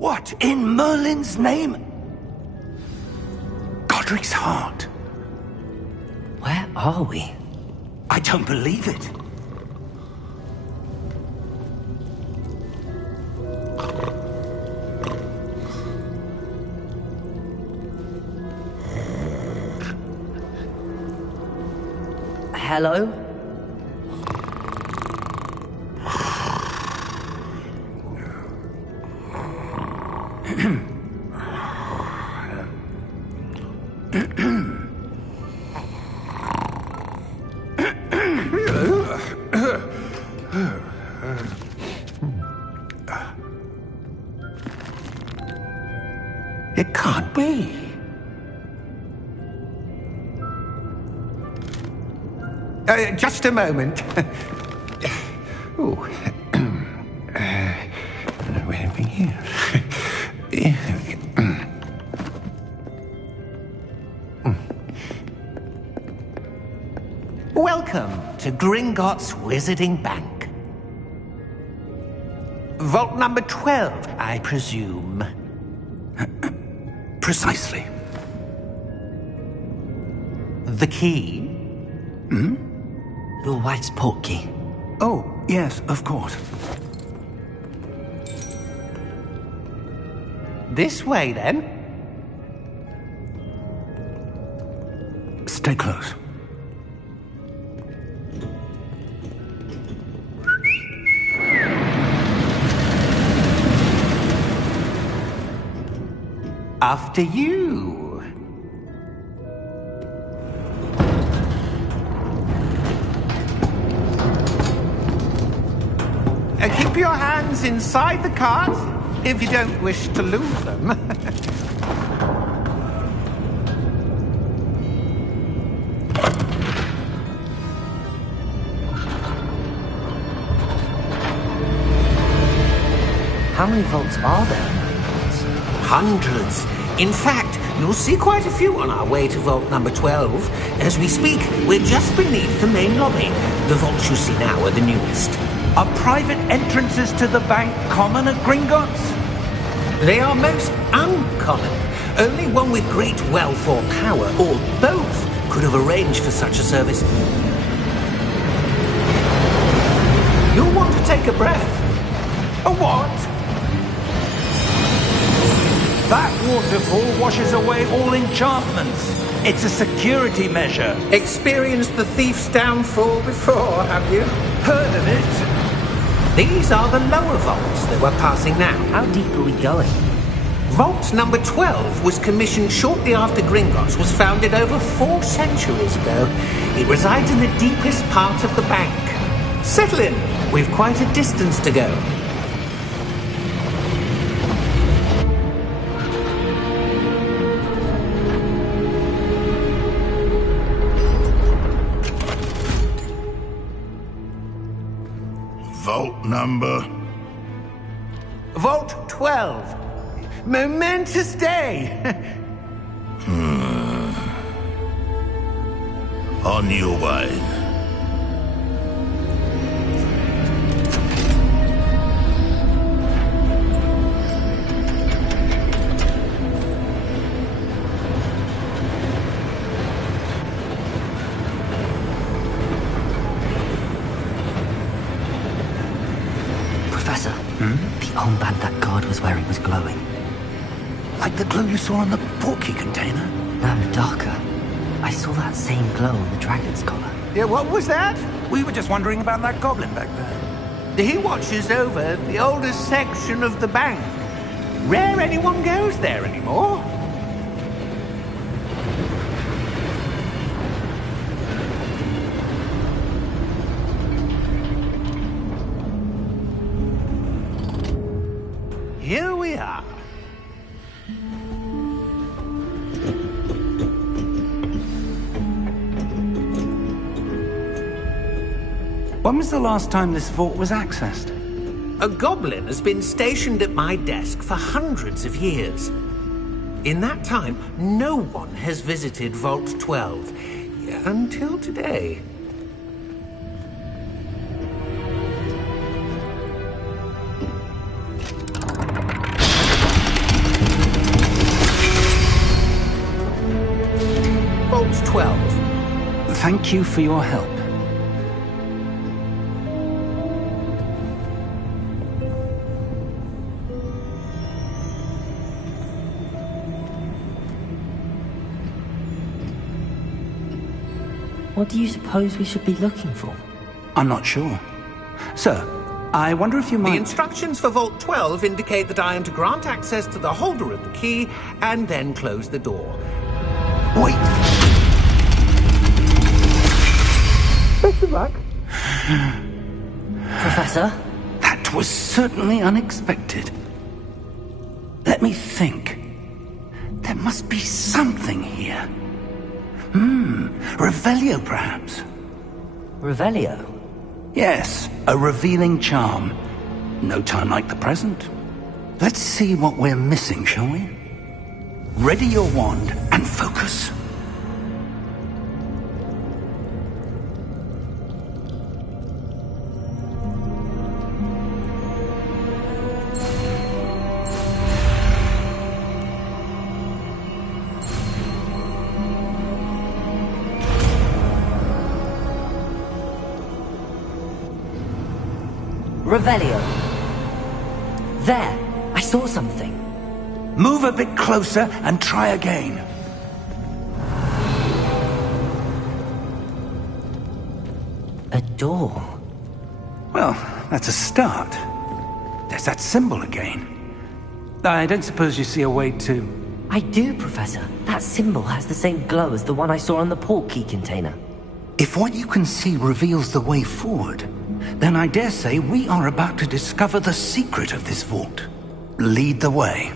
What in Merlin's name? Godric's heart. Where are we? I don't believe it. Hello? It can't be. Just a moment. Oh. Wait a minute here. Welcome to Gringotts Wizarding Bank. Vault number 12, I presume. Precisely. The key? Your wife's portkey. Oh, yes, of course. This way, then. Stay close. After you. Keep your hands inside the cart if you don't wish to lose them. How many vaults are there? Hundreds. In fact, you'll see quite a few on our way to vault number 12. As we speak, we're just beneath the main lobby. The vaults you see now are the newest. Are private entrances to the bank common at Gringotts? They are most uncommon. Only one with great wealth or power, or both, could have arranged for such a service. You'll want to take a breath. A what? That waterfall washes away all enchantments. It's a security measure. Experienced the thief's downfall before, have you? Heard of it? These are the lower vaults that we're passing now. How deep are we going? Vault number 12 was commissioned shortly after Gringotts was founded over 4 centuries ago. It resides in the deepest part of the bank. Settle in. We've quite a distance to go. Vault number? Vault 12. Momentous day. On your way. Professor, the armband that guard was wearing was glowing. Like the glow you saw on the portkey container? No, darker. I saw that same glow on the dragon's collar. Yeah, what was that? We were just wondering about that goblin back there. He watches over the oldest section of the bank. Rare anyone goes there anymore. Here we are. When was the last time this vault was accessed? A goblin has been stationed at my desk for hundreds of years. In that time, no one has visited Vault 12. Until today. Vault 12. Thank you for your help. What do you suppose we should be looking for? I'm not sure. Sir, I wonder if you The might... instructions for Vault 12 indicate that I am to grant access to the holder of the key and then close the door. Wait! Best of luck. Professor? That was certainly unexpected. Let me think. There must be something here. Revelio, perhaps? Revelio? Yes, a revealing charm. No time like the present. Let's see what we're missing, shall we? Ready your wand and focus. Revelio. There! I saw something. Move a bit closer and try again. A door. Well, that's a start. There's that symbol again. I don't suppose you see a way to... I do, Professor. That symbol has the same glow as the one I saw on the port key container. If what you can see reveals the way forward, then I dare say we are about to discover the secret of this vault. Lead the way.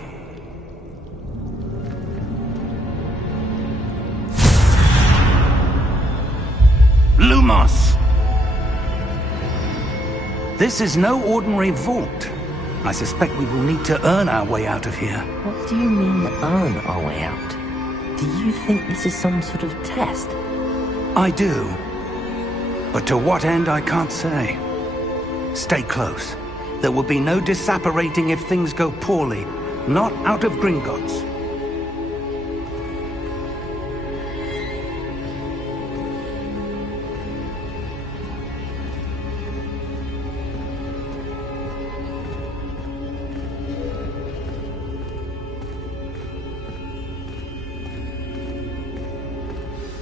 Lumos! This is no ordinary vault. I suspect we will need to earn our way out of here. What do you mean, earn our way out? Do you think this is some sort of test? I do. But to what end, I can't say. Stay close. There will be no disapparating if things go poorly. Not out of Gringotts.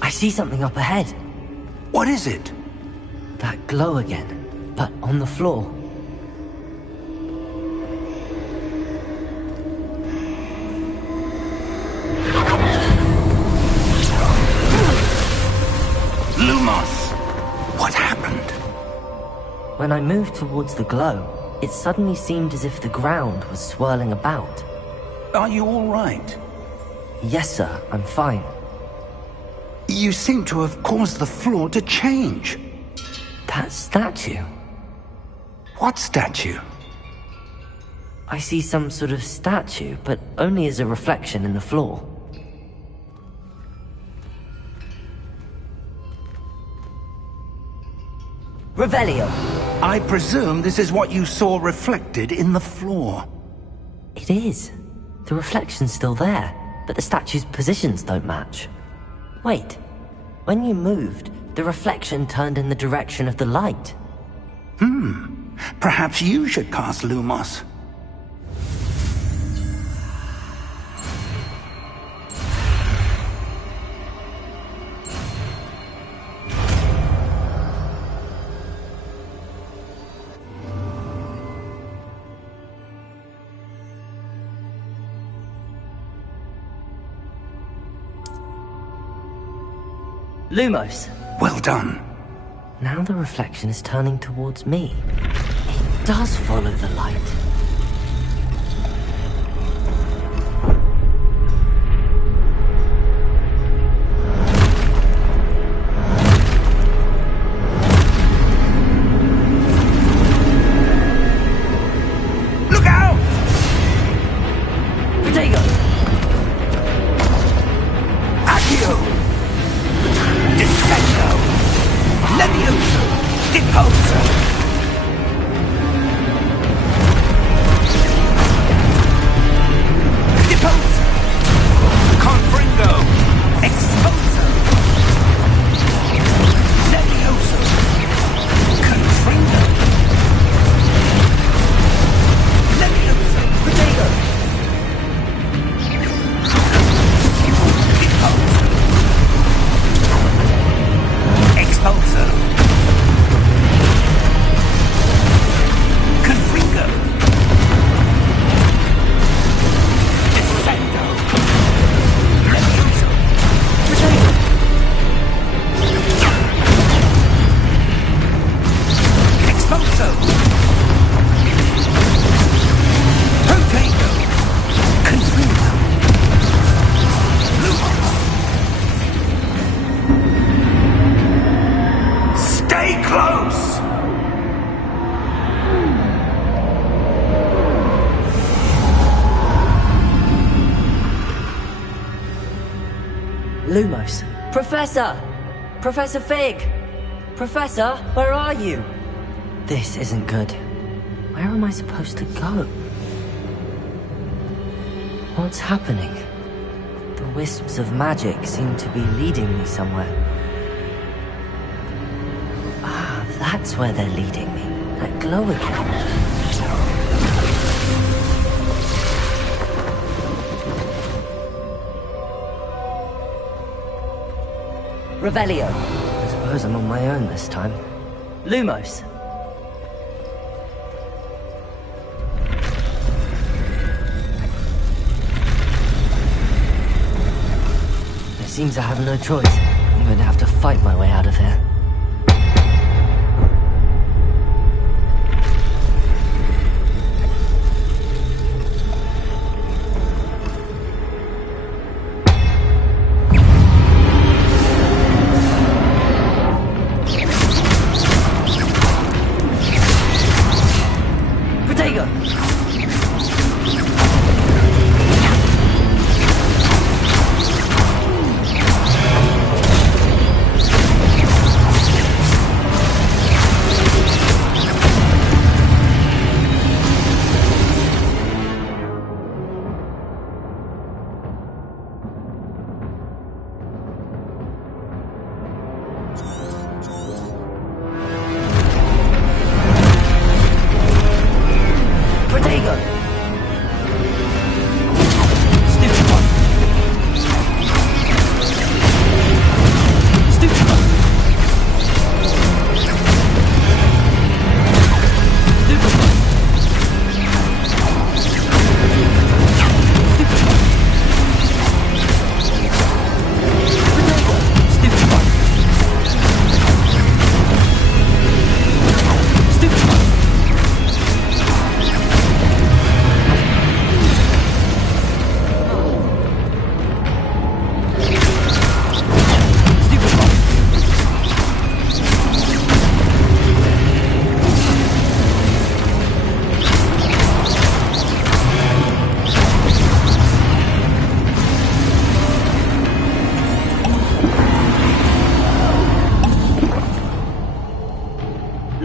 I see something up ahead. What is it? That glow again, but on the floor. Lumos! What happened? When I moved towards the glow, it suddenly seemed as if the ground was swirling about. Are you all right? Yes, sir, I'm fine. You seem to have caused the floor to change. That statue. What statue? I see some sort of statue, but only as a reflection in the floor. Revelio! I presume this is what you saw reflected in the floor. It is. The reflection's still there, but the statue's positions don't match. Wait. When you moved, the reflection turned in the direction of the light. Perhaps you should cast Lumos. Lumos! Well done. Now the reflection is turning towards me. It does follow the light. Look out! Protego! Accio! Descendo! Levioso! Deposo! Deposo! Confringo! Exposo! Lumos. Professor! Professor Fig! Professor, where are you? This isn't good. Where am I supposed to go? What's happening? The wisps of magic seem to be leading me somewhere. Ah, that's where they're leading me. That glow again. Revelio. I suppose I'm on my own this time. Lumos. It seems I have no choice. I'm going to have to fight my way out of here.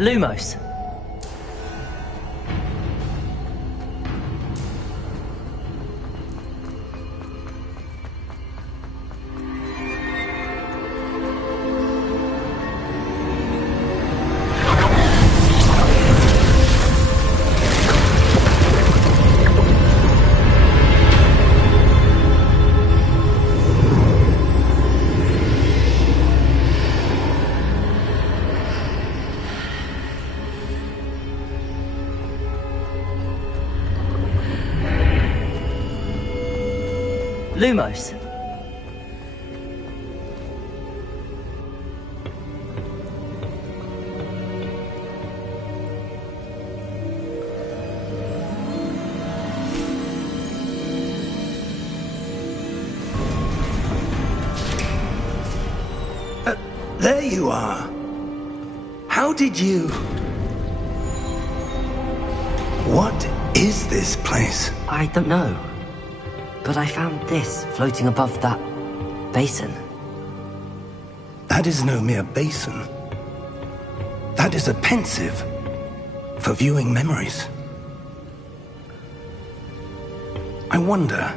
Lumos. Lumos. There you are. How did you... What is this place? I don't know. But I found this floating above that basin. That is no mere basin. That is a pensive for viewing memories. I wonder...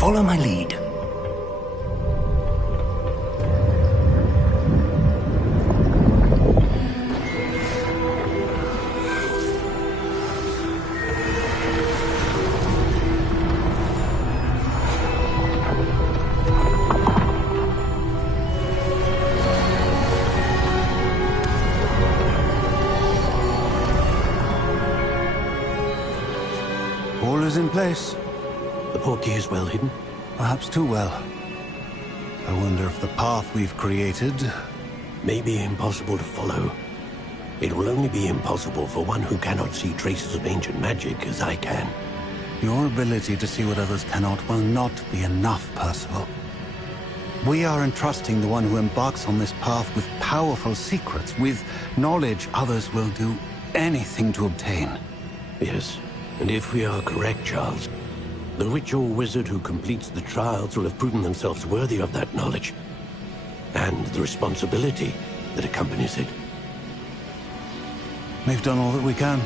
Follow my lead. All is in place. The portkey is well hidden. Perhaps too well. I wonder if the path we've created... May be impossible to follow. It will only be impossible for one who cannot see traces of ancient magic as I can. Your ability to see what others cannot will not be enough, Percival. We are entrusting the one who embarks on this path with powerful secrets, with knowledge others will do anything to obtain. Yes, and if we are correct, Charles, the witch or wizard who completes the trials will have proven themselves worthy of that knowledge, and the responsibility that accompanies it. We've done all that we can.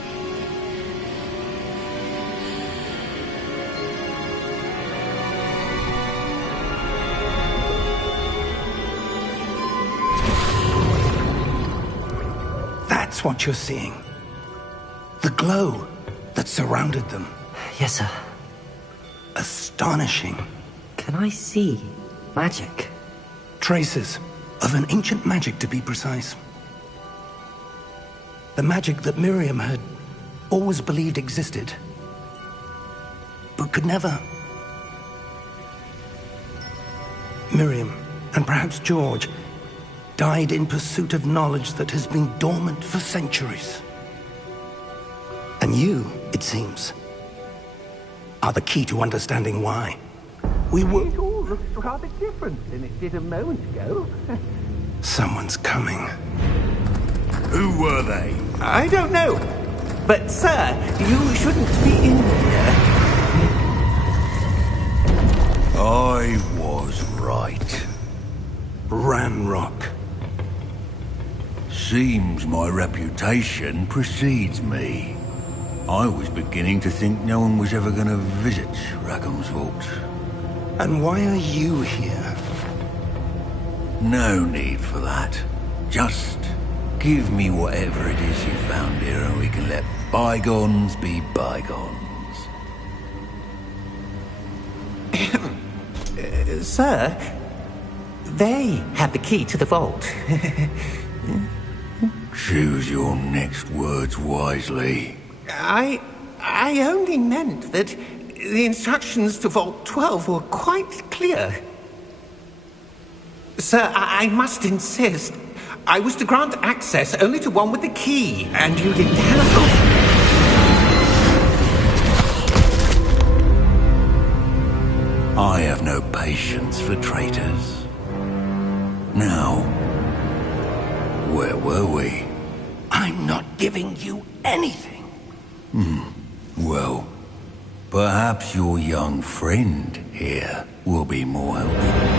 That's what you're seeing. The glow that surrounded them. Yes, sir. Astonishing. Can I see magic? Traces of an ancient magic, to be precise. The magic that Miriam had always believed existed, but could never. Miriam, and perhaps George, died in pursuit of knowledge that has been dormant for centuries. And you, it seems, are the key to understanding why. We were... It all looks rather different than it did a moment ago. Someone's coming. Who were they? I don't know. But, sir, you shouldn't be in here. I was right. Ranrock. Seems my reputation precedes me. I was beginning to think no one was ever going to visit Rackham's vault. And why are you here? No need for that. Just give me whatever it is you found here and we can let bygones be bygones. Sir, they have the key to the vault. Choose your next words wisely. I only meant that the instructions to Vault 12 were quite clear. Sir, I must insist. I was to grant access only to one with the key, and you didn't have... I have no patience for traitors. Now, where were we? I'm not giving you anything. Well, perhaps your young friend here will be more helpful.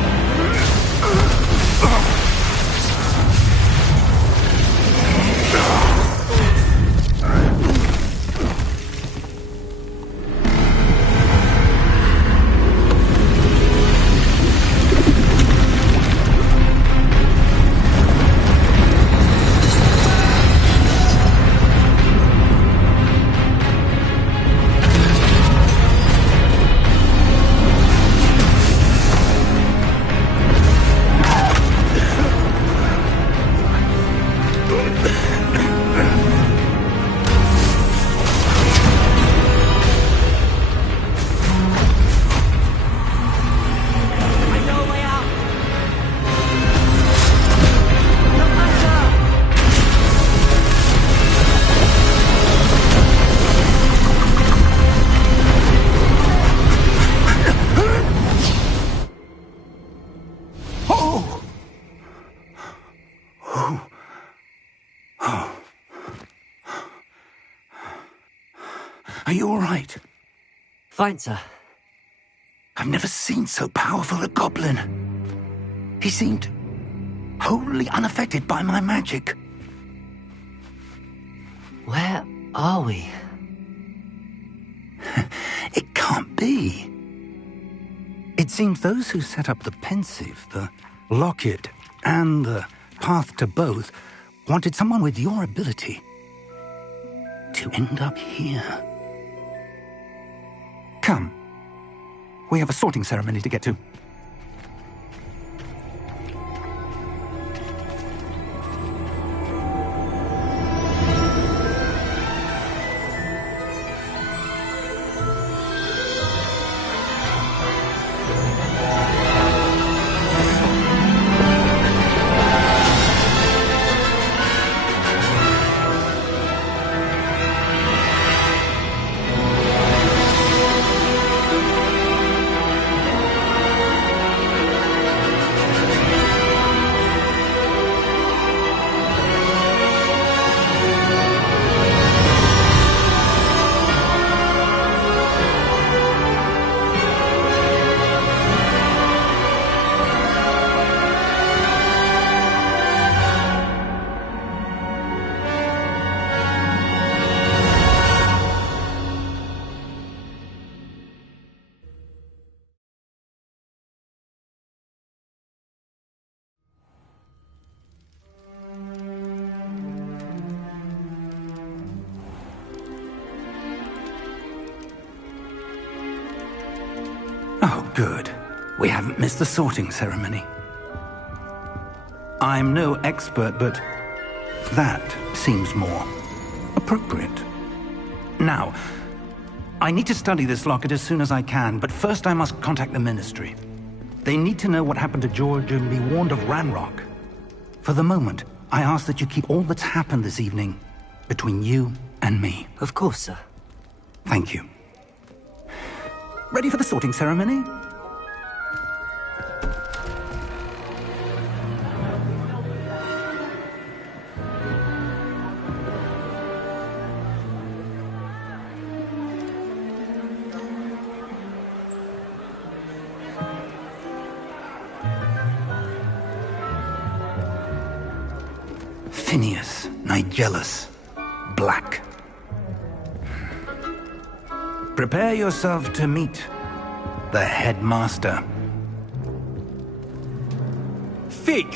Are you all right? Fine, sir. I've never seen so powerful a goblin. He seemed wholly unaffected by my magic. Where are we? It can't be. It seems those who set up the pensive, the locket, and the path to both wanted someone with your ability to end up here. Come. We have a sorting ceremony to get to. Good. We haven't missed the sorting ceremony. I'm no expert, but that seems more appropriate. Now, I need to study this locket as soon as I can, but first I must contact the Ministry. They need to know what happened to George and be warned of Ranrock. For the moment, I ask that you keep all that's happened this evening between you and me. Of course, sir. Thank you. Ready for the sorting ceremony? Phineas, Nigellus, Black. Prepare yourself to meet the headmaster. Fig,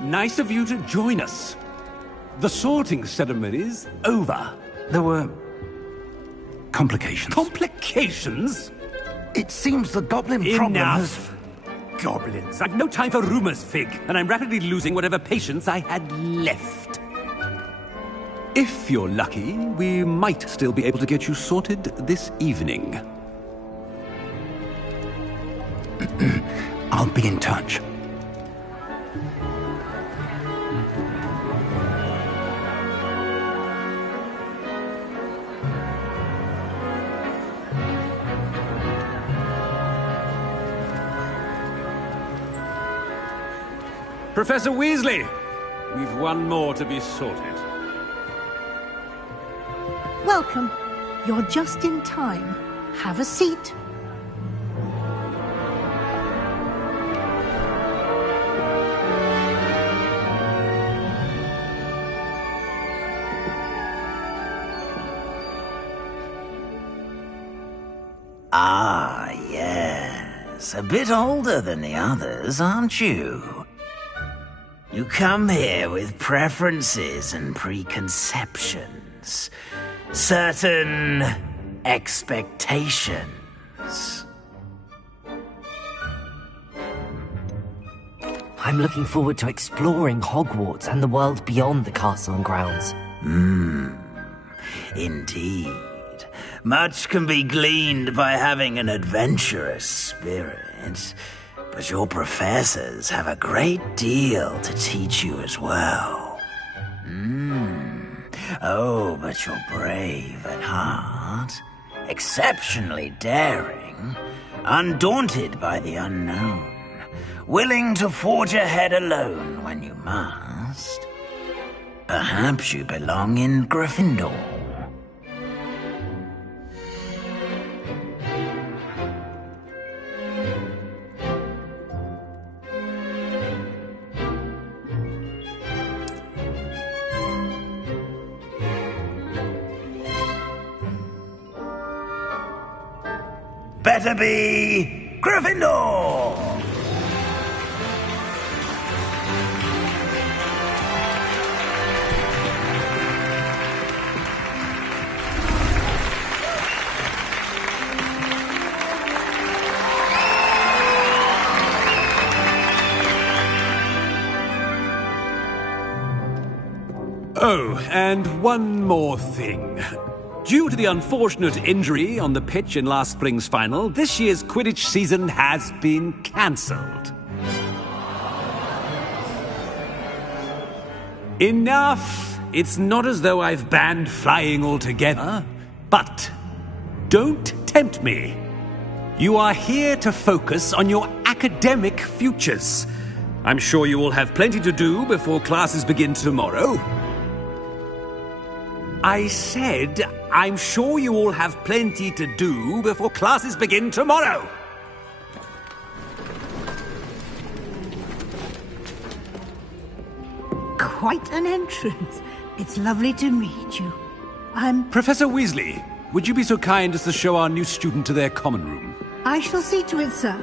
nice of you to join us. The sorting ceremony's over. There were complications. Complications? It seems the goblin problem has... Enough! Goblins. I've no time for rumors, Fig, and I'm rapidly losing whatever patience I had left. If you're lucky, we might still be able to get you sorted this evening. I'll be in touch. Professor Weasley, we've one more to be sorted. Welcome. You're just in time. Have a seat. Ah, yes. A bit older than the others, aren't you? You come here with preferences and preconceptions. Certain expectations. I'm looking forward to exploring Hogwarts and the world beyond the castle and grounds. Indeed. Much can be gleaned by having an adventurous spirit, but your professors have a great deal to teach you as well. Oh, but you're brave at heart, exceptionally daring, undaunted by the unknown, willing to forge ahead alone when you must. Perhaps you belong in Gryffindor. Better be Gryffindor! Oh, and one more thing. Due to the unfortunate injury on the pitch in last spring's final, this year's Quidditch season has been cancelled. Enough! It's not as though I've banned flying altogether, but don't tempt me. You are here to focus on your academic futures. I'm sure you will have plenty to do before classes begin tomorrow. I said, I'm sure you all have plenty to do before classes begin tomorrow. Quite an entrance. It's lovely to meet you. Professor Weasley, would you be so kind as to show our new student to their common room? I shall see to it, sir.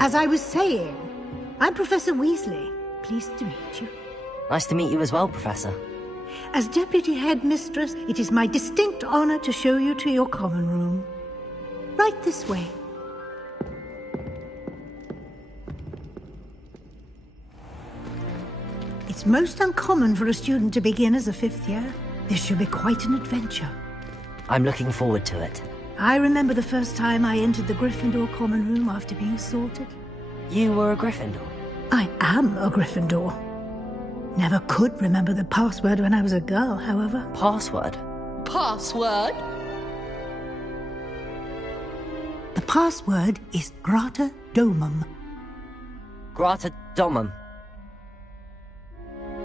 As I was saying, I'm Professor Weasley. Pleased to meet you. Nice to meet you as well, Professor. As Deputy Headmistress, it is my distinct honor to show you to your common room. Right this way. It's most uncommon for a student to begin as a 5th year. This should be quite an adventure. I'm looking forward to it. I remember the first time I entered the Gryffindor common room after being sorted. You were a Gryffindor? I am a Gryffindor. Never could remember the password when I was a girl, however. Password? Password? The password is Grata Domum. Grata Domum.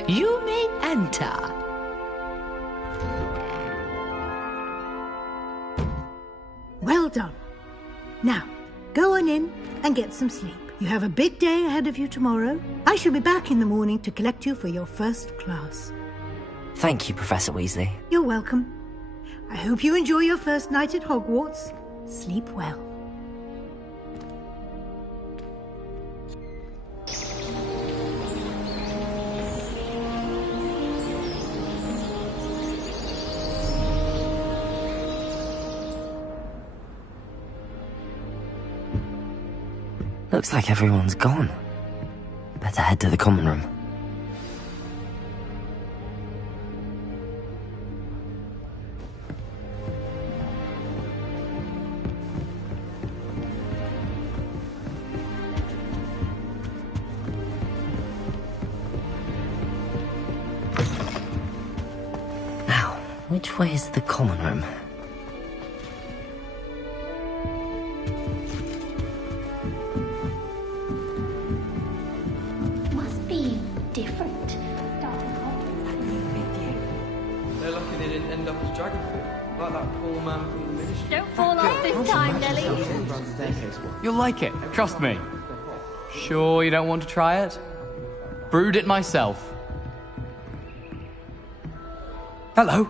You may enter. Well done. Now, go on in and get some sleep. You have a big day ahead of you tomorrow. I shall be back in the morning to collect you for your first class. Thank you, Professor Weasley. You're welcome. I hope you enjoy your first night at Hogwarts. Sleep well. Looks like everyone's gone. Better head to the common room. Now, which way is the common room? You'll like it, trust me. Sure you don't want to try it? Brewed it myself. Hello,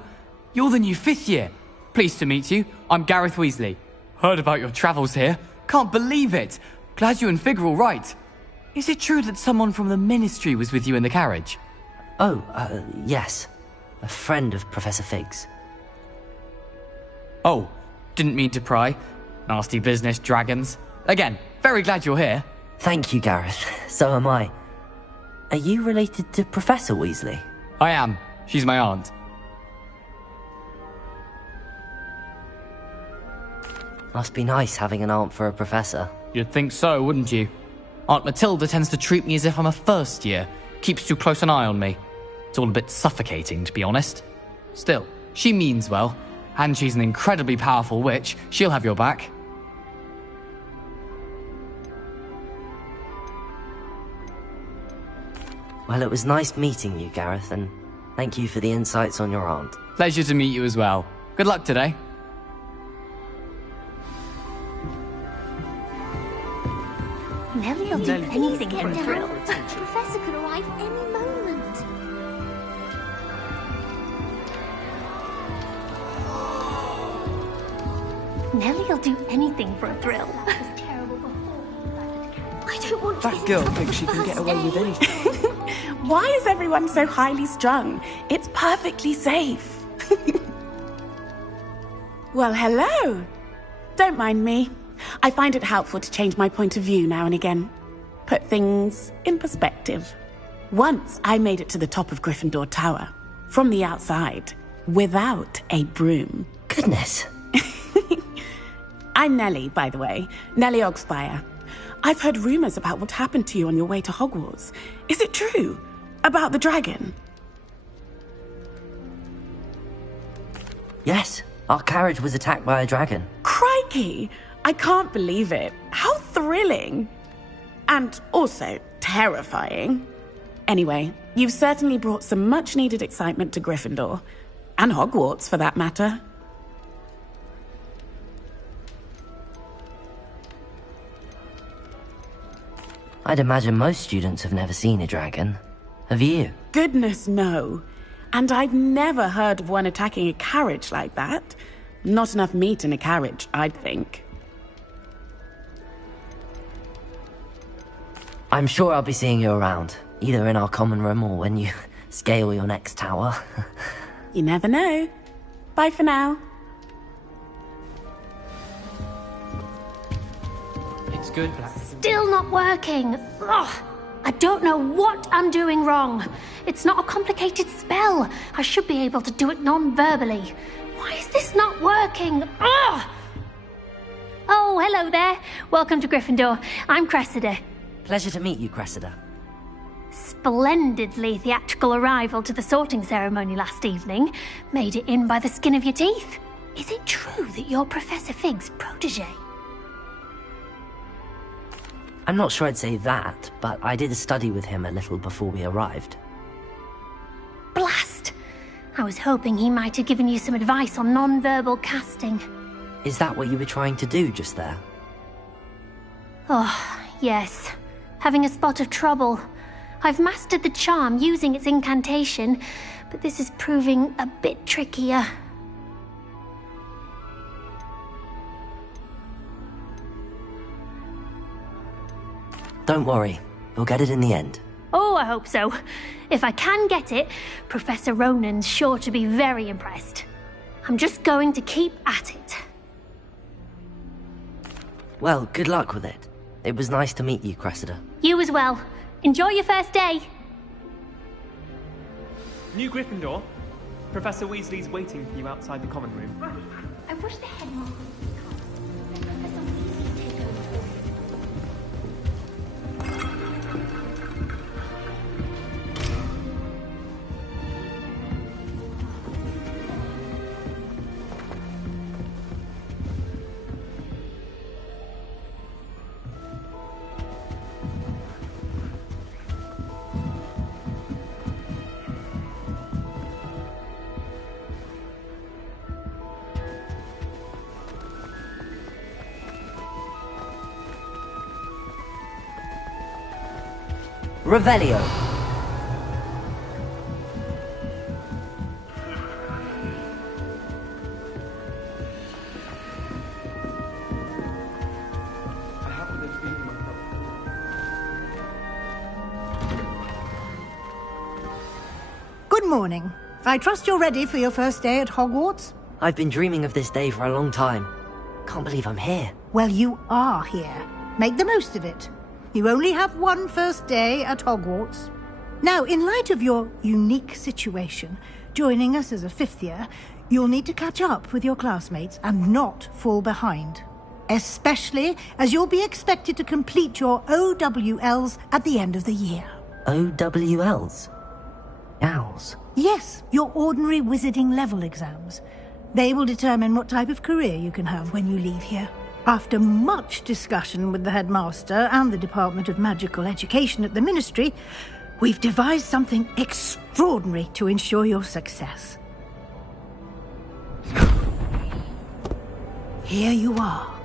you're the new 5th year. Pleased to meet you. I'm Gareth Weasley. Heard about your travels here. Can't believe it. Glad you and Fig are all right. Is it true that someone from the Ministry was with you in the carriage? Oh, yes. A friend of Professor Fig's. Oh, didn't mean to pry. Nasty business, dragons. Again, very glad you're here. Thank you, Gareth. So am I. Are you related to Professor Weasley? I am. She's my aunt. Must be nice having an aunt for a professor. You'd think so, wouldn't you? Aunt Matilda tends to treat me as if I'm a first year. Keeps too close an eye on me. It's all a bit suffocating, to be honest. Still, she means well. And she's an incredibly powerful witch. She'll have your back. Well, it was nice meeting you, Gareth, and thank you for the insights on your aunt. Pleasure to meet you as well. Good luck today. Nellie will do anything for a thrill. The Professor could arrive any moment. Nellie will do anything for a thrill. That was terrible before. I don't want to. That girl thinks she can get away with anything. Why is everyone so highly strung? It's perfectly safe. Well, hello. Don't mind me. I find it helpful to change my point of view now and again. Put things in perspective. Once I made it to the top of Gryffindor Tower, from the outside, without a broom. Goodness. I'm Nellie, by the way. Nellie Ogspire. I've heard rumors about what happened to you on your way to Hogwarts. Is it true? About the dragon? Yes, our carriage was attacked by a dragon. Crikey! I can't believe it. How thrilling! And also terrifying. Anyway, you've certainly brought some much-needed excitement to Gryffindor. And Hogwarts, for that matter. I'd imagine most students have never seen a dragon. Have you? Goodness, no. And I've never heard of one attacking a carriage like that. Not enough meat in a carriage, I'd think. I'm sure I'll be seeing you around, either in our common room or when you scale your next tower. You never know. Bye for now. good. Still not working. Ugh. I don't know what I'm doing wrong. It's not a complicated spell. I should be able to do it non-verbally. Why is this not working? Ugh. Oh, hello there. Welcome to Gryffindor. I'm Cressida. Pleasure to meet you, Cressida. Splendidly theatrical arrival to the sorting ceremony last evening. Made it in by the skin of your teeth. Is it true that you're Professor Fig's protege? I'm not sure I'd say that, but I did study with him a little before we arrived. Blast! I was hoping he might have given you some advice on non-verbal casting. Is that what you were trying to do just there? Oh, yes. Having a spot of trouble. I've mastered the charm using its incantation, but this is proving a bit trickier. Don't worry, you'll get it in the end. Oh, I hope so. If I can get it, Professor Ronan's sure to be very impressed. I'm just going to keep at it. Well, good luck with it. It was nice to meet you, Cressida. You as well. Enjoy your first day. New Gryffindor. Professor Weasley's waiting for you outside the common room. Right. I wish the headmaster would come. Let Professor Weasley take over. Revelio. Good morning. I trust you're ready for your first day at Hogwarts? I've been dreaming of this day for a long time. Can't believe I'm here. Well, you are here. Make the most of it. You only have one first day at Hogwarts. Now, in light of your unique situation, joining us as a fifth year, you'll need to catch up with your classmates and not fall behind. Especially as you'll be expected to complete your OWLs at the end of the year. OWLs? Owls? Yes, your ordinary wizarding level exams. They will determine what type of career you can have when you leave here. After much discussion with the headmaster and the Department of Magical Education at the Ministry, we've devised something extraordinary to ensure your success. Here you are.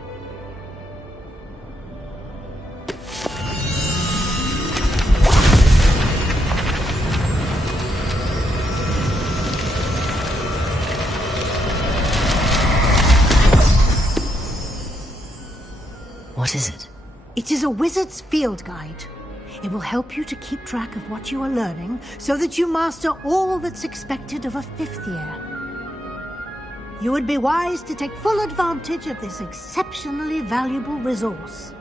What is it? It is a wizard's field guide. It will help you to keep track of what you are learning so that you master all that's expected of a fifth year. You would be wise to take full advantage of this exceptionally valuable resource.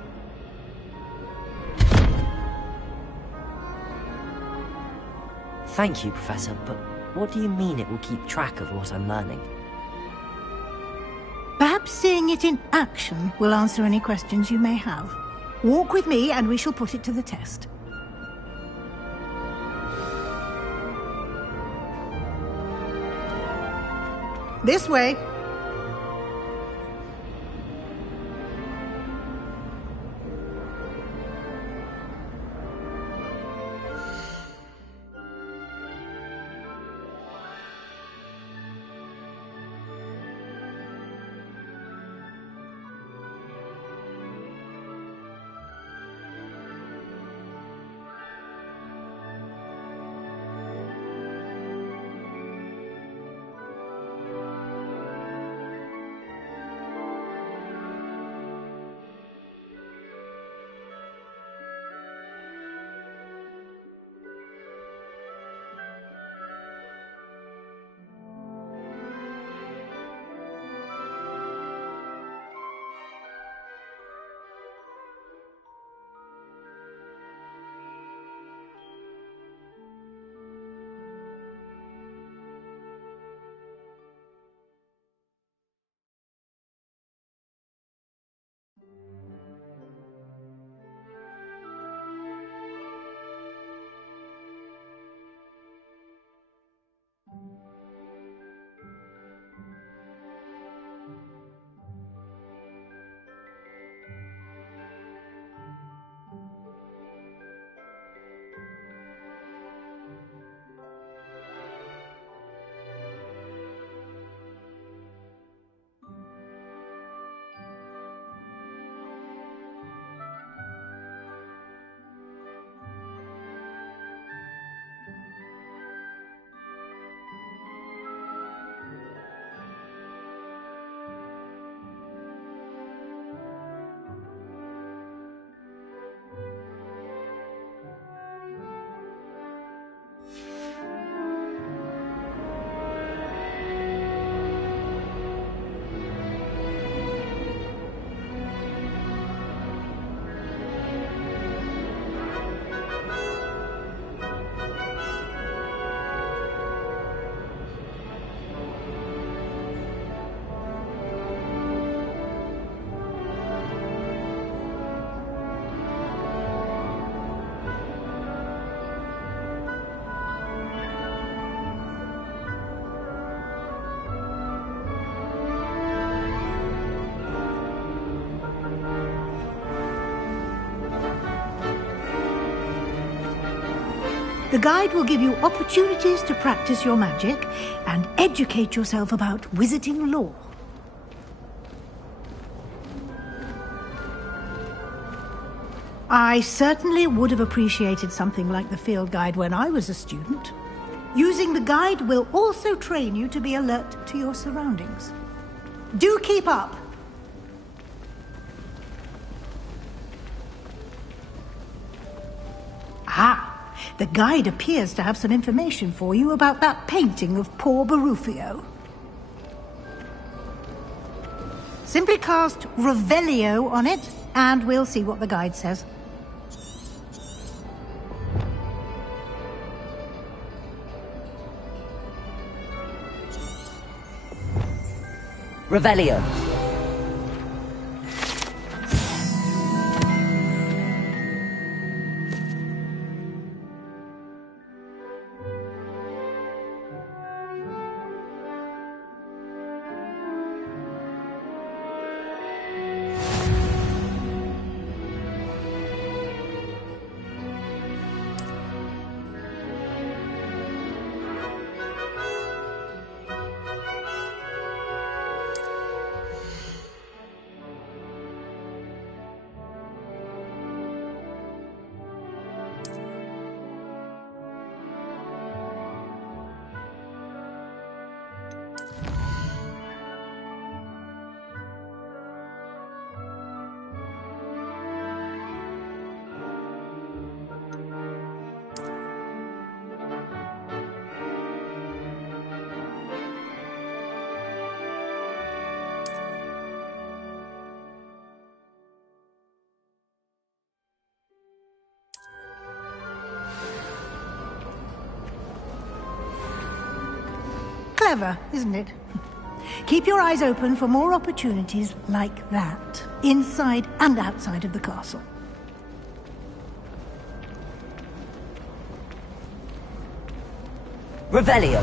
Thank you, Professor, but what do you mean it will keep track of what I'm learning? Perhaps seeing it in action will answer any questions you may have. Walk with me and we shall put it to the test. This way. The guide will give you opportunities to practice your magic and educate yourself about wizarding lore. I certainly would have appreciated something like the field guide when I was a student. Using the guide will also train you to be alert to your surroundings. Do keep up! Ah, the guide appears to have some information for you about that painting of poor Barufio. Simply cast Revelio on it, and we'll see what the guide says. Revelio. Clever, isn't it? Keep your eyes open for more opportunities like that, inside and outside of the castle. Revelio.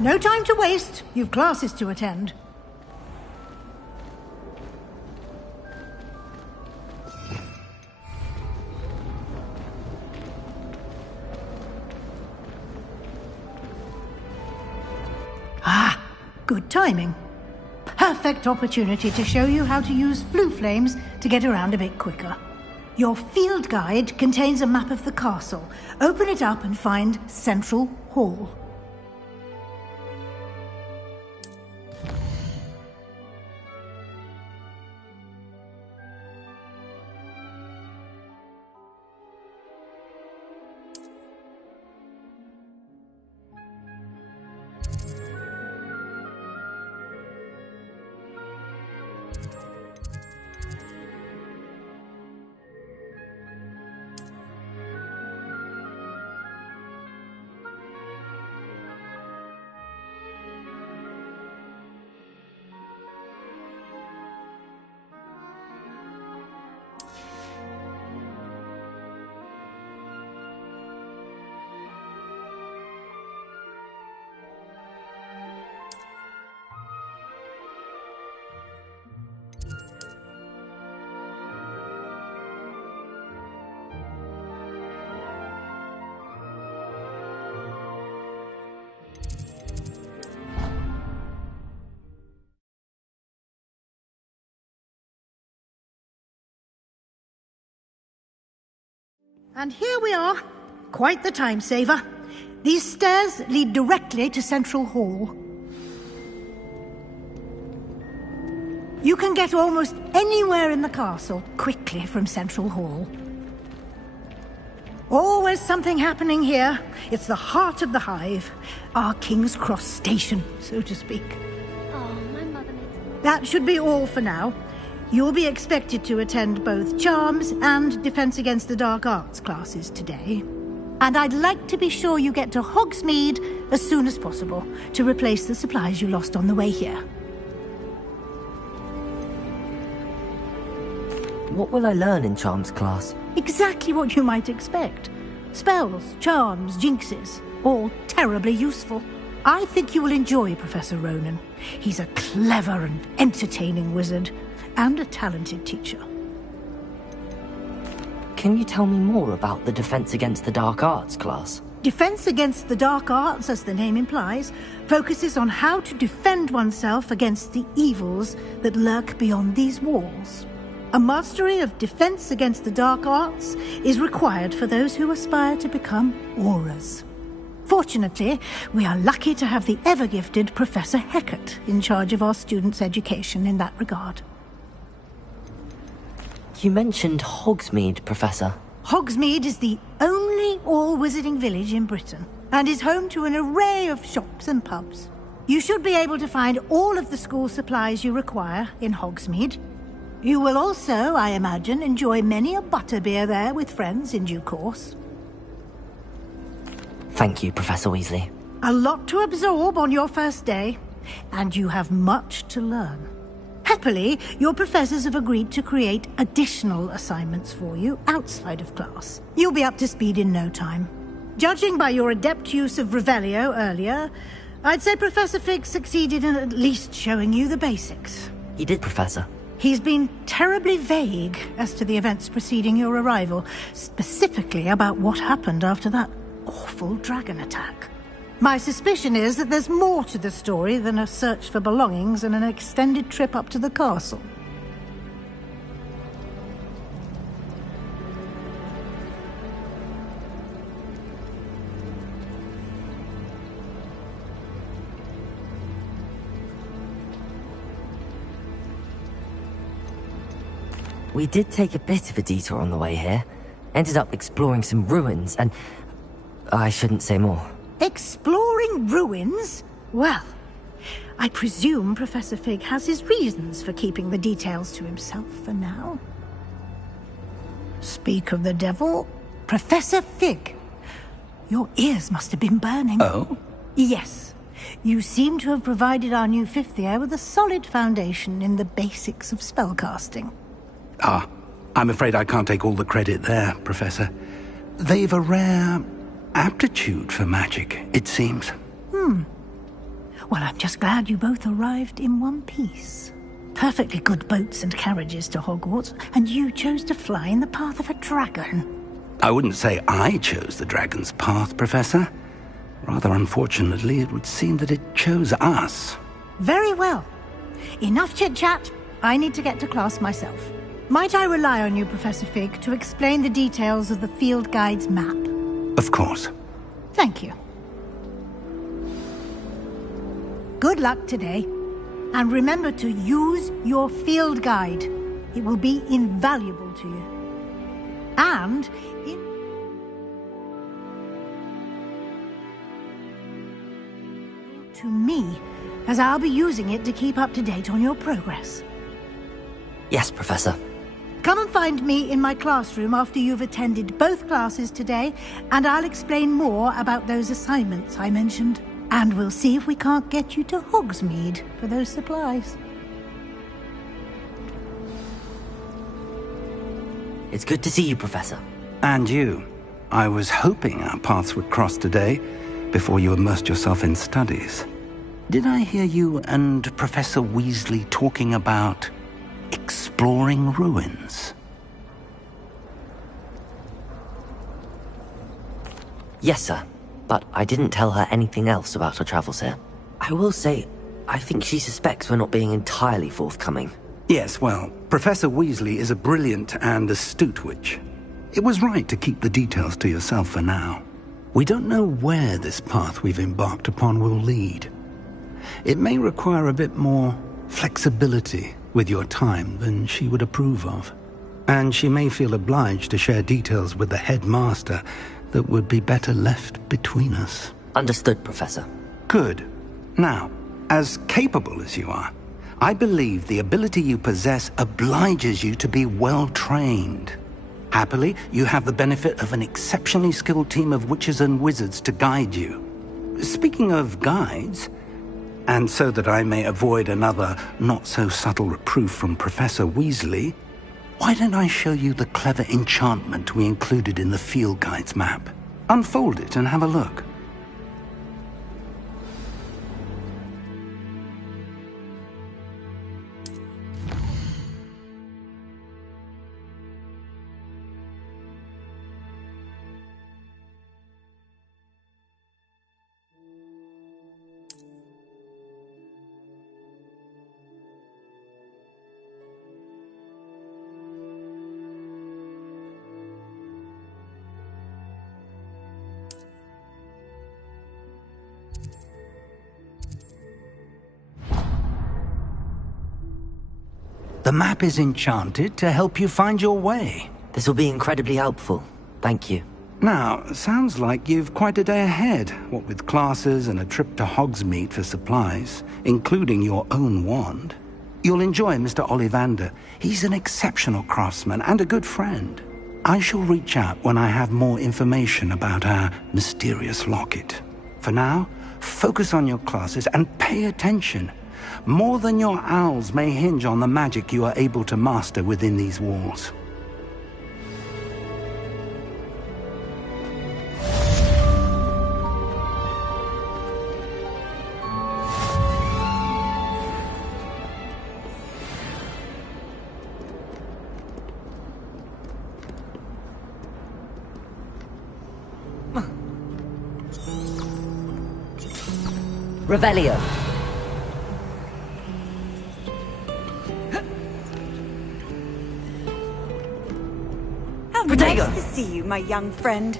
No time to waste. You've classes to attend. Good timing. Perfect opportunity to show you how to use flue flames to get around a bit quicker. Your field guide contains a map of the castle. Open it up and find Central Hall. And here we are. Quite the time saver. These stairs lead directly to Central Hall. You can get almost anywhere in the castle quickly from Central Hall. Always something happening here. It's the heart of the hive. Our King's Cross station, so to speak. Oh, my mother makes... That should be all for now. You'll be expected to attend both Charms and Defense Against the Dark Arts classes today. And I'd like to be sure you get to Hogsmeade as soon as possible to replace the supplies you lost on the way here. What will I learn in Charms class? Exactly what you might expect. Spells, charms, jinxes, all terribly useful. I think you will enjoy Professor Ronan. He's a clever and entertaining wizard, and a talented teacher. Can you tell me more about the Defense Against the Dark Arts class? Defense Against the Dark Arts, as the name implies, focuses on how to defend oneself against the evils that lurk beyond these walls. A mastery of Defense Against the Dark Arts is required for those who aspire to become Aurors. Fortunately, we are lucky to have the ever-gifted Professor Hecat in charge of our students' education in that regard. You mentioned Hogsmeade, Professor. Hogsmeade is the only all-wizarding village in Britain, and is home to an array of shops and pubs. You should be able to find all of the school supplies you require in Hogsmeade. You will also, I imagine, enjoy many a butterbeer there with friends in due course. Thank you, Professor Weasley. A lot to absorb on your first day, and you have much to learn. Happily, your professors have agreed to create additional assignments for you outside of class. You'll be up to speed in no time. Judging by your adept use of Revelio earlier, I'd say Professor Fig succeeded in at least showing you the basics. He did, Professor. He's been terribly vague as to the events preceding your arrival, specifically about what happened after that awful dragon attack. My suspicion is that there's more to the story than a search for belongings and an extended trip up to the castle. We did take a bit of a detour on the way here. Ended up exploring some ruins and... I shouldn't say more. Exploring ruins? Well, I presume Professor Fig has his reasons for keeping the details to himself for now. Speak of the devil, Professor Fig. Your ears must have been burning. Oh? Yes. You seem to have provided our new fifth year with a solid foundation in the basics of spellcasting. Ah, I'm afraid I can't take all the credit there, Professor. They've a rare aptitude for magic, it seems. Well, I'm just glad you both arrived in one piece. Perfectly good boats and carriages to Hogwarts, and you chose to fly in the path of a dragon. I wouldn't say I chose the dragon's path, Professor. Rather unfortunately, it would seem that it chose us. Very well. Enough chit-chat. I need to get to class myself. Might I rely on you, Professor Fig, to explain the details of the field guide's map? Of course. Thank you. Good luck today. And remember to use your field guide. It will be invaluable to you. And to me, as I'll be using it to keep up to date on your progress. Yes, Professor. Come and find me in my classroom after you've attended both classes today, and I'll explain more about those assignments I mentioned. And we'll see if we can't get you to Hogsmeade for those supplies. It's good to see you, Professor. And you. I was hoping our paths would cross today, before you immersed yourself in studies. Did I hear you and Professor Weasley talking about exploring ruins? Yes, sir. But I didn't tell her anything else about her travels here. I will say, I think she suspects we're not being entirely forthcoming. Yes, well, Professor Weasley is a brilliant and astute witch. It was right to keep the details to yourself for now. We don't know where this path we've embarked upon will lead. It may require a bit more flexibility with your time than she would approve of. And she may feel obliged to share details with the headmaster that would be better left between us. Understood, Professor. Good. Now, as capable as you are, I believe the ability you possess obliges you to be well trained. Happily, you have the benefit of an exceptionally skilled team of witches and wizards to guide you. Speaking of guides, and so that I may avoid another not-so-subtle reproof from Professor Weasley, why don't I show you the clever enchantment we included in the field guide's map? Unfold it and have a look. The map is enchanted to help you find your way. This will be incredibly helpful. Thank you. Now, sounds like you've quite a day ahead, what with classes and a trip to Hogsmeade for supplies, including your own wand. You'll enjoy Mr. Ollivander. He's an exceptional craftsman and a good friend. I shall reach out when I have more information about our mysterious locket. For now, focus on your classes and pay attention. More than your owls may hinge on the magic you are able to master within these walls. Revelio. How nice to see you, my young friend.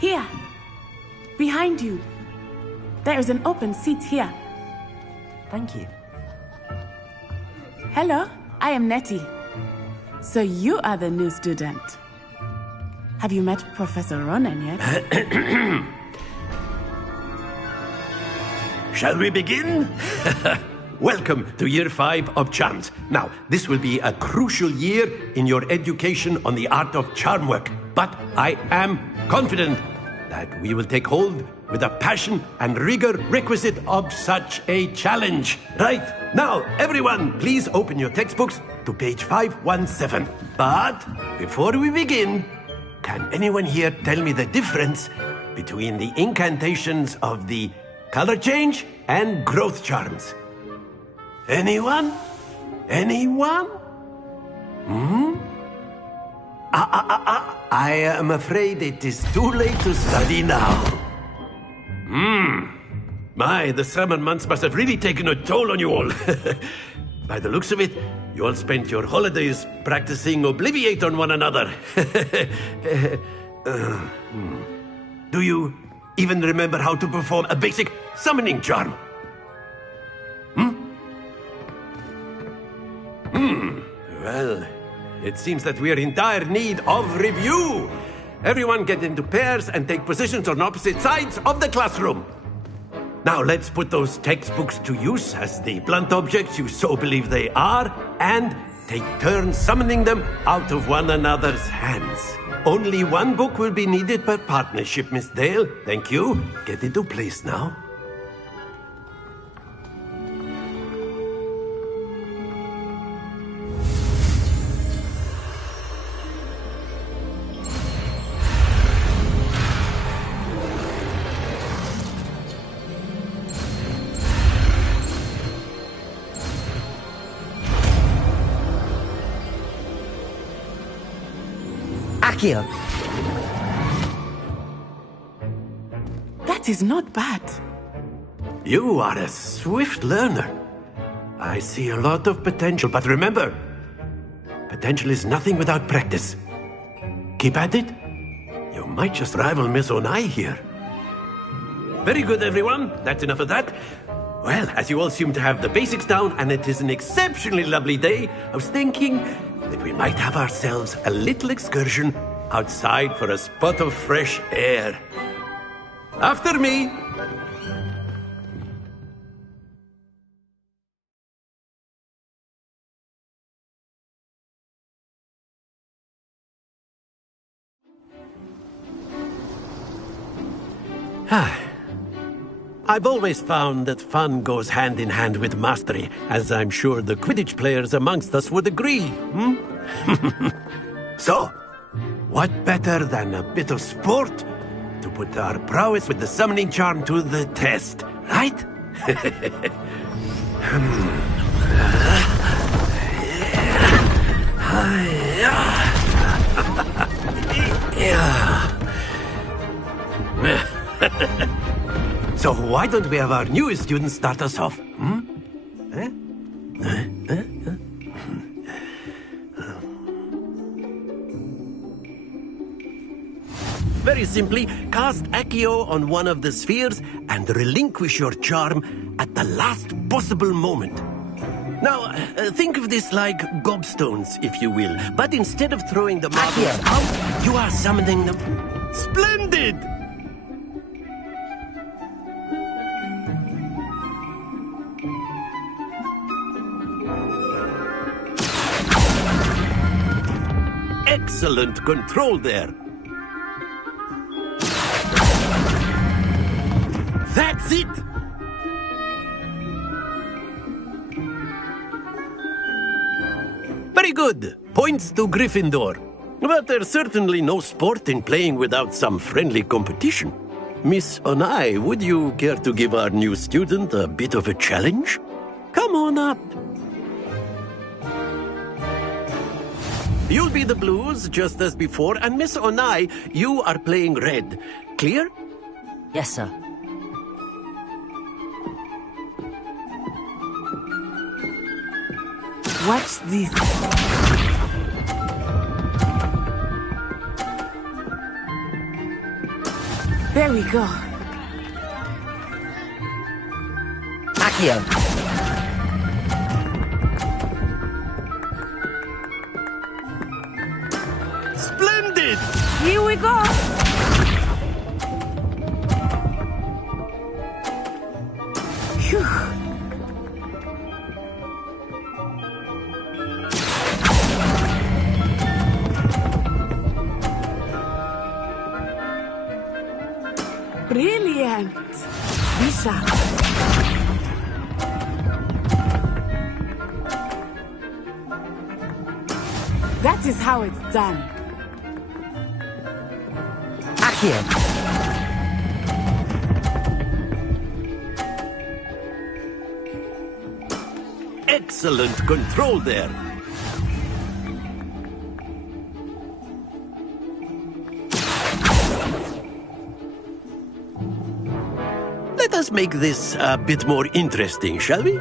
Here. Behind you. There is an open seat here. Thank you. Hello, I am Nettie. So you are the new student. Have you met Professor Ronan yet? Shall we begin? Welcome to Year 5 of Charms. Now, this will be a crucial year in your education on the art of charm work. But I am confident that we will take hold with the passion and rigor requisite of such a challenge. Right, now, everyone, please open your textbooks to page 517. But before we begin, can anyone here tell me the difference between the incantations of the color change and growth charms? Anyone? Anyone? I am afraid it is too late to study now. My, the summer months must have really taken a toll on you all. By the looks of it, you all spent your holidays practicing Obliviate on one another. Do you even remember how to perform a basic summoning charm? Well, it seems that we are in dire need of review. Everyone get into pairs and take positions on opposite sides of the classroom. Now let's put those textbooks to use as the blunt objects you so believe they are, and take turns summoning them out of one another's hands. Only one book will be needed per partnership, Miss Dale. Thank you. Get into place now. Accio! That is not bad. You are a swift learner. I see a lot of potential, but remember, potential is nothing without practice. Keep at it. You might just rival Miss Onai here. Very good, everyone. That's enough of that. Well, as you all seem to have the basics down, and it is an exceptionally lovely day, I was thinking that we might have ourselves a little excursion outside for a spot of fresh air. After me. I've always found that fun goes hand in hand with mastery, as I'm sure the Quidditch players amongst us would agree. So, what better than a bit of sport to put our prowess with the summoning charm to the test, right? So why don't we have our newest student start us off? Very simply, cast Accio on one of the spheres and relinquish your charm at the last possible moment. Now, think of this like gobstones, if you will. But instead of throwing the marbles out, you are summoning them. Splendid! Excellent control there. That's it! Very good. Points to Gryffindor. But there's certainly no sport in playing without some friendly competition. Miss Onai, would you care to give our new student a bit of a challenge? Come on up. You'll be the blues, just as before, and Miss Onai, you are playing red. Clear? Yes, sir. Watch this. There we go. Accio! Splendid! Here we go. Phew. Brilliant! Be sharp. That is how it's done. Accio! Excellent control there. Let us make this a bit more interesting, shall we?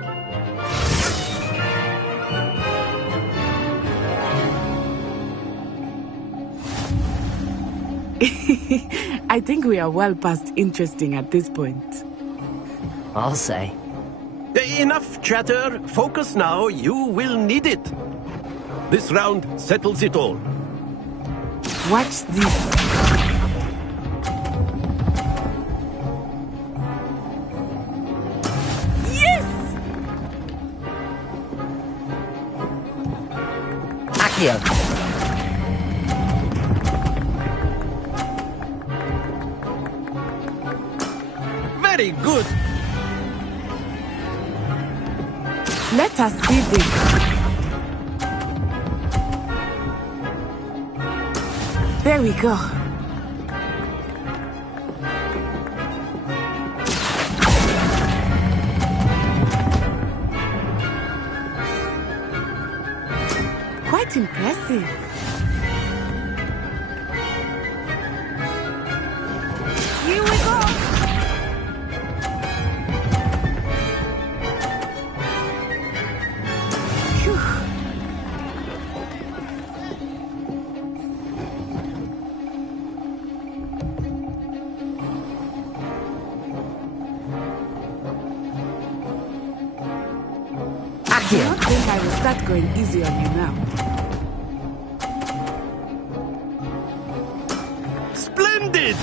I think we are well past interesting at this point. I'll say. Enough chatter. Focus now. You will need it. This round settles it all. Watch this. Accio. Very good. Let us see this. There we go. Quite impressive. Here we go. Phew. Accio. I think I will start going easy on you now. Splendid!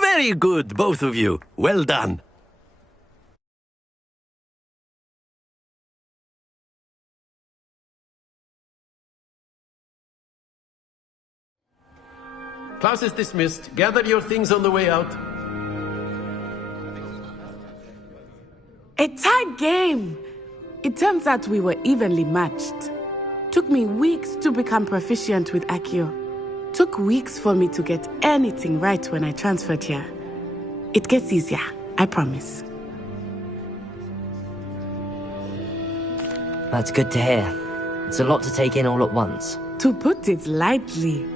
Very good, both of you. Well done. Class is dismissed. Gather your things on the way out. A tight game! It turns out we were evenly matched. Took me weeks to become proficient with Accio. Took weeks for me to get anything right when I transferred here. It gets easier, I promise. That's good to hear. It's a lot to take in all at once. To put it lightly,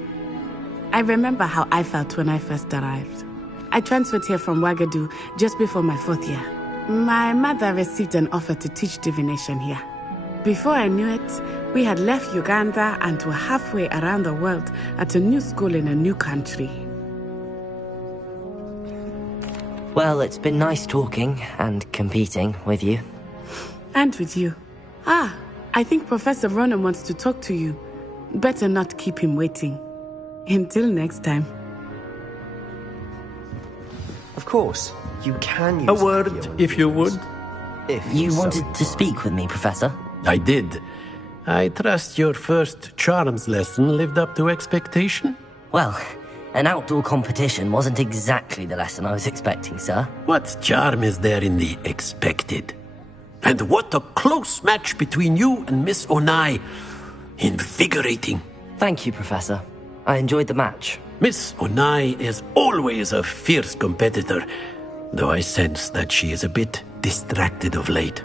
I remember how I felt when I first arrived. I transferred here from Wagadu just before my 4th year. My mother received an offer to teach divination here. Before I knew it, we had left Uganda and were halfway around the world at a new school in a new country. Well, it's been nice talking and competing with you. And with you. Ah, I think Professor Ronan wants to talk to you. Better not keep him waiting. Until next time. Of course, you can use A word, if you would. If You so wanted to speak with me, Professor? I did. I trust your first charms lesson lived up to expectation? Well, an outdoor competition wasn't exactly the lesson I was expecting, sir. What charm is there in the expected? And what a close match between you and Miss Onai. Invigorating. Thank you, Professor. I enjoyed the match. Miss Onai is always a fierce competitor, though I sense that she is a bit distracted of late.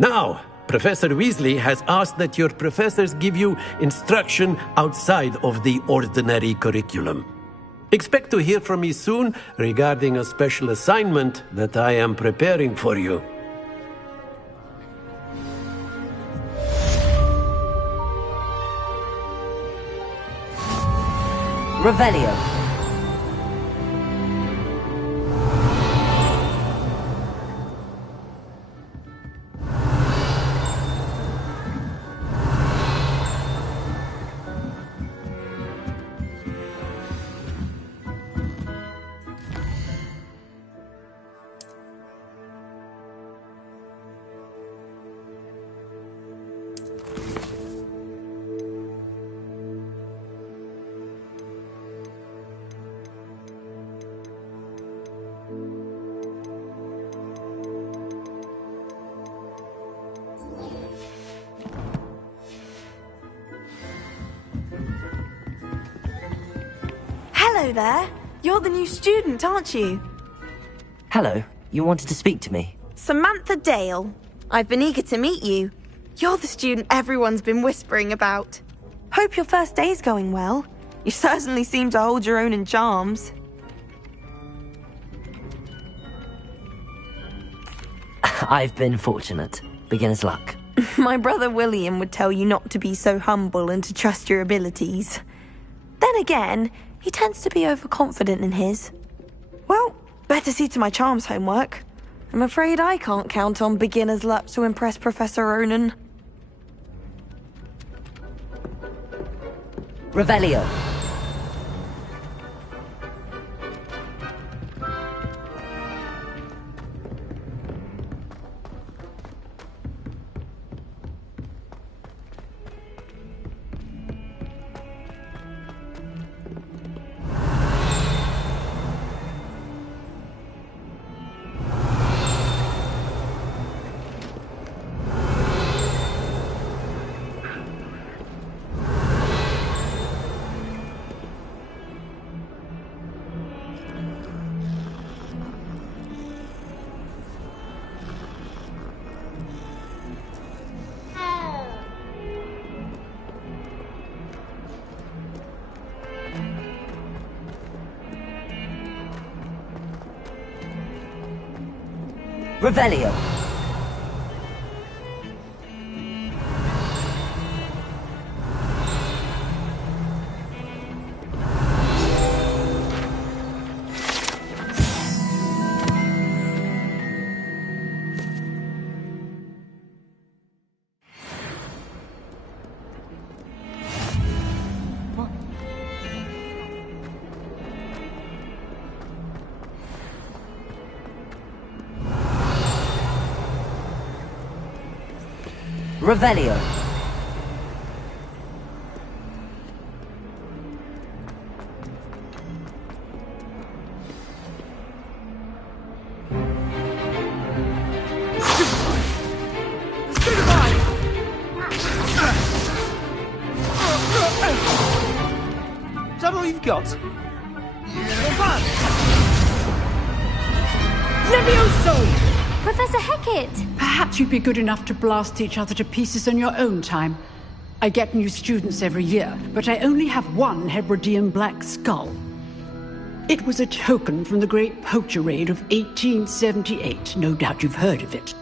Now, Professor Weasley has asked that your professors give you instruction outside of the ordinary curriculum. Expect to hear from me soon regarding a special assignment that I am preparing for you. Revelio. Hello there. You're the new student, aren't you? Hello. You wanted to speak to me? Samantha Dale. I've been eager to meet you. You're the student everyone's been whispering about. Hope your first day's going well. You certainly seem to hold your own in charms. I've been fortunate. Beginner's luck. My brother William would tell you not to be so humble and to trust your abilities. Then again, he tends to be overconfident in his. Well, better see to my charms homework. I'm afraid I can't count on beginner's luck to impress Professor Ronan. Revelio. Revelio. Revelio. Is that all you've got? Levioso! Professor Hecat! Perhaps you'd be good enough to blast each other to pieces on your own time. I get new students every year, but I only have one Hebridean black skull. It was a token from the Great Poacher Raid of 1878. No doubt you've heard of it.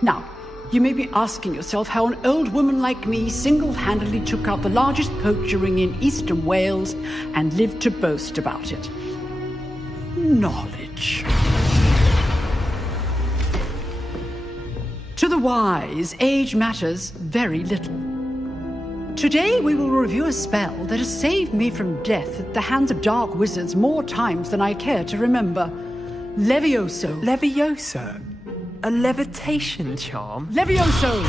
Now, you may be asking yourself how an old woman like me single-handedly took out the largest poacher ring in eastern Wales and lived to boast about it. Knowledge. To the wise, age matters very little. Today we will review a spell that has saved me from death at the hands of dark wizards more times than I care to remember. Levioso. Levioso? A levitation charm? Levioso!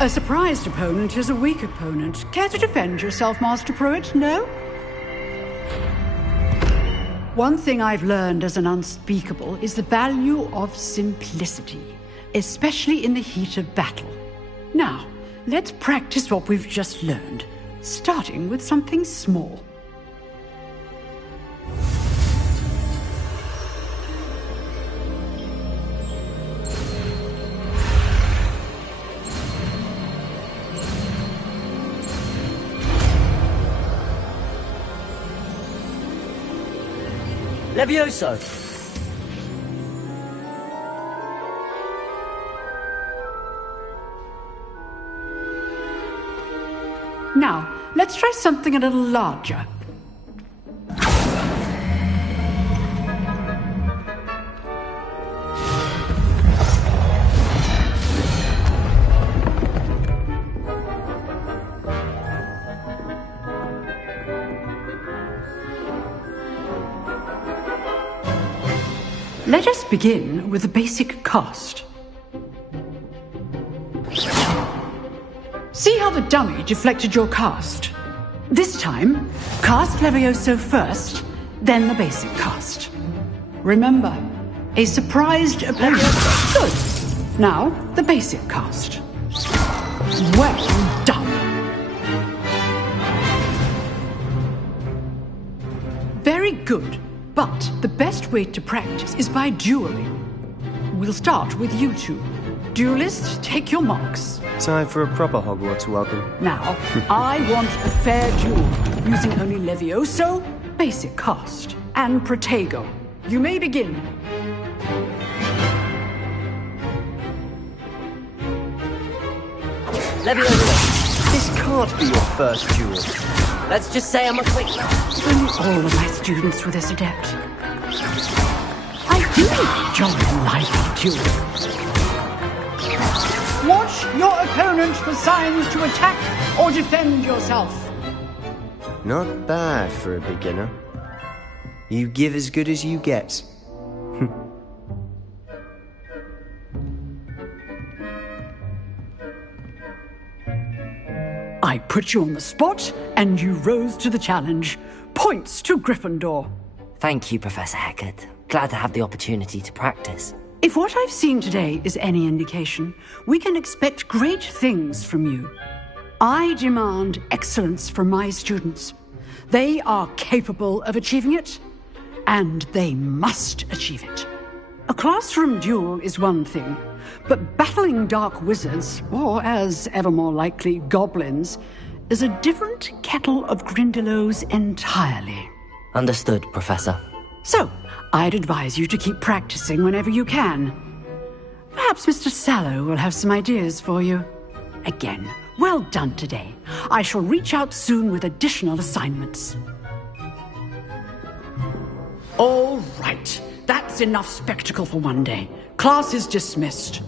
A surprised opponent is a weak opponent. Care to defend yourself, Master Pruitt? No? One thing I've learned as an unspeakable is the value of simplicity, especially in the heat of battle. Now, let's practice what we've just learned, starting with something small. Levioso! Now, let's try something a little larger. Let us begin with the basic cast. See how the dummy deflected your cast? This time, cast Levioso first, then the basic cast. Remember, a surprised opponent. Good. Now, the basic cast. Well done. Very good, but the best way to practice is by dueling. We'll start with you two. Duelists, take your marks. Time for a proper Hogwarts welcome. Now, I want a fair duel, using only Levioso, basic cast, and Protego. You may begin. Leviosa. This can't be your first duel. Let's just say I'm a quick... If only all of my students were this adept. I do enjoy life duels. Watch your opponent for signs to attack or defend yourself. Not bad for a beginner. You give as good as you get. I put you on the spot, and you rose to the challenge. Points to Gryffindor. Thank you, Professor Hecat. Glad to have the opportunity to practice. If what I've seen today is any indication, we can expect great things from you. I demand excellence from my students. They are capable of achieving it, and they must achieve it. A classroom duel is one thing, but battling dark wizards, or as ever more likely, goblins, is a different kettle of Grindylows entirely. Understood, Professor. So, I'd advise you to keep practicing whenever you can. Perhaps Mr. Sallow will have some ideas for you. Again, well done today. I shall reach out soon with additional assignments. All right. That's enough spectacle for one day. Class is dismissed.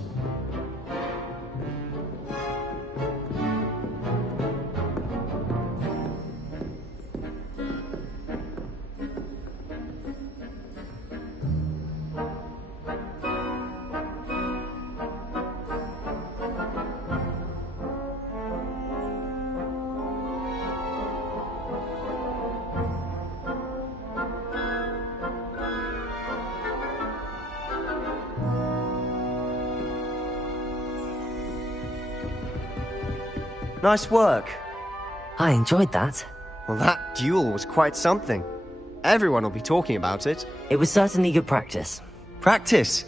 Nice work. I enjoyed that. Well, that duel was quite something. Everyone will be talking about it. It was certainly good practice. Practice?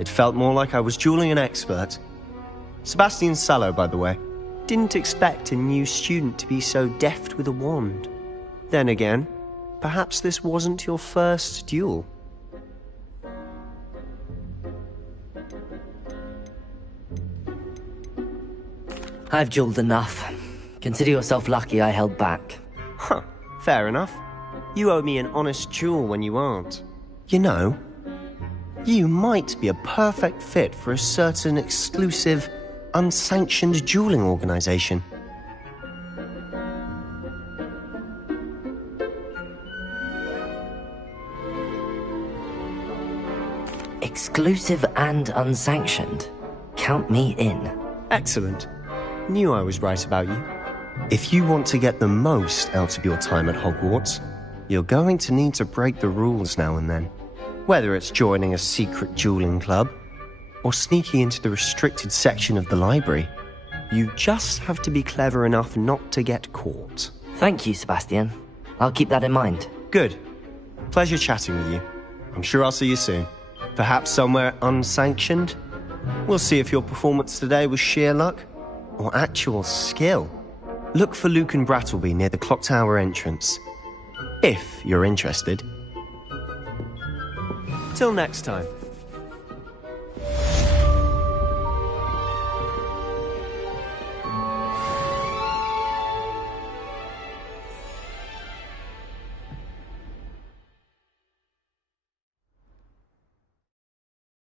It felt more like I was dueling an expert. Sebastian Sallow, by the way. Didn't expect a new student to be so deft with a wand. Then again, perhaps this wasn't your first duel. I've dueled enough. Consider yourself lucky I held back. Huh, fair enough. You owe me an honest duel when you aren't. You know, you might be a perfect fit for a certain exclusive, unsanctioned dueling organization. Exclusive and unsanctioned. Count me in. Excellent. Knew I was right about you. If you want to get the most out of your time at Hogwarts, you're going to need to break the rules now and then. Whether it's joining a secret dueling club, or sneaking into the restricted section of the library, you just have to be clever enough not to get caught. Thank you, Sebastian. I'll keep that in mind. Good. Pleasure chatting with you. I'm sure I'll see you soon. Perhaps somewhere unsanctioned? We'll see if your performance today was sheer luck or actual skill. Look for Luke and Brattleby near the clock tower entrance, if you're interested. Till next time.